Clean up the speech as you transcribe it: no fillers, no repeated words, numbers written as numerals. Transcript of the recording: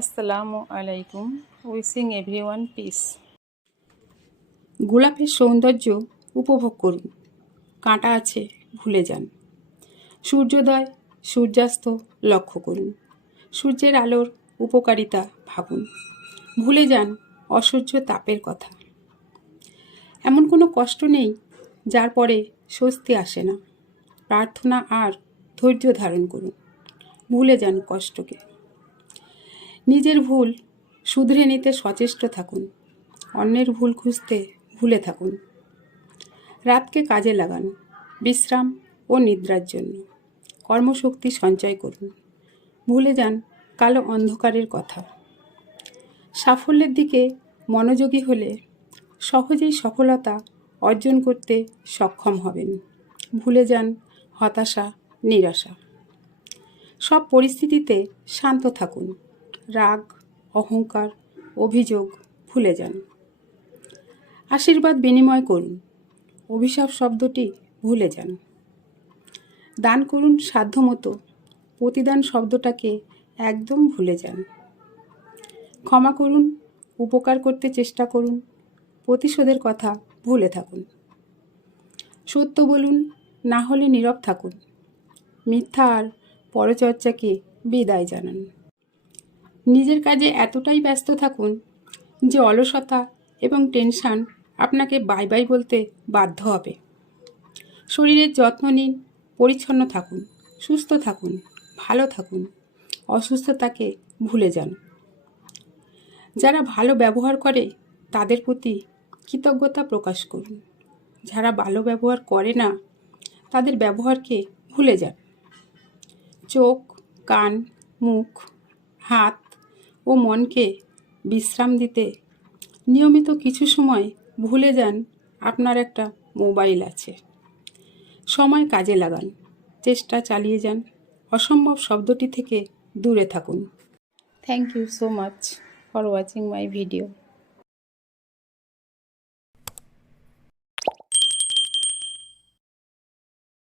আসসালামু আলাইকুম। Wishing everyone piece. গোলাপের সৌন্দর্য উপভোগ করুন, কাঁটা আছে ভুলে যান। সূর্যোদয় সূর্যাস্ত লক্ষ্য করুন, সূর্যের আলোর উপকারিতা ভাবুন, ভুলে যান অসহ্য তাপের কথা। এমন কোনো কষ্ট নেই যার পরে স্বস্তি আসে না। প্রার্থনা আর ধৈর্য ধারণ করুন, ভুলে যান কষ্টকে। নিজের ভুল শুধরে নিতে সচেষ্ট থাকুন, অন্যের ভুল খুঁজতে ভুলে থাকুন। রাতকে কাজে লাগান, বিশ্রাম ও নিদ্রার জন্য। কর্মশক্তি সঞ্চয় করুন, ভুলে যান কালো অন্ধকারের কথা। সাফল্যের দিকে মনোযোগী হলে সহজেই সফলতা অর্জন করতে সক্ষম হবেন। ভুলে যান হতাশা, নিরাশা। সব পরিস্থিতিতে শান্ত থাকুন, রাগ, অহংকার, অভিযোগ ভুলে যান। আশীর্বাদ বিনিময় করুন, অভিশাপ শব্দটি ভুলে যান। দান করুন সাধ্যমতো, প্রতিদান শব্দটাকে একদম ভুলে যান। ক্ষমা করুন, উপকার করতে চেষ্টা করুন, প্রতিশোধের কথা ভুলে থাকুন। সত্য বলুন, না হলে নীরব থাকুন। মিথ্যা আর পরচর্চাকে বিদায় জানান। নিজের কাজে এতটাই ব্যস্ত থাকুন যে অলসতা এবং টেনশন আপনাকে বাই বাই বলতে বাধ্য হবে। শরীরের যত্ন নিন, পরিচ্ছন্ন থাকুন, সুস্থ থাকুন, ভালো থাকুন। অসুস্থতাকে ভুলে যান। যারা ভালো ব্যবহার করে তাদের প্রতি কৃতজ্ঞতা প্রকাশ করুন। যারা ভালো ব্যবহার করে না তাদের ব্যবহারকে ভুলে যান। চোখ, কান, মুখ, হাত ও মনকে বিশ্রাম দিতে নিয়মিত কিছু সময় ভুলে যান আপনার একটা মোবাইল আছে। সময় কাজে লাগান, চেষ্টা চালিয়ে যান, অসম্ভব শব্দটি থেকে দূরে থাকুন। Thank you so much for watching my video.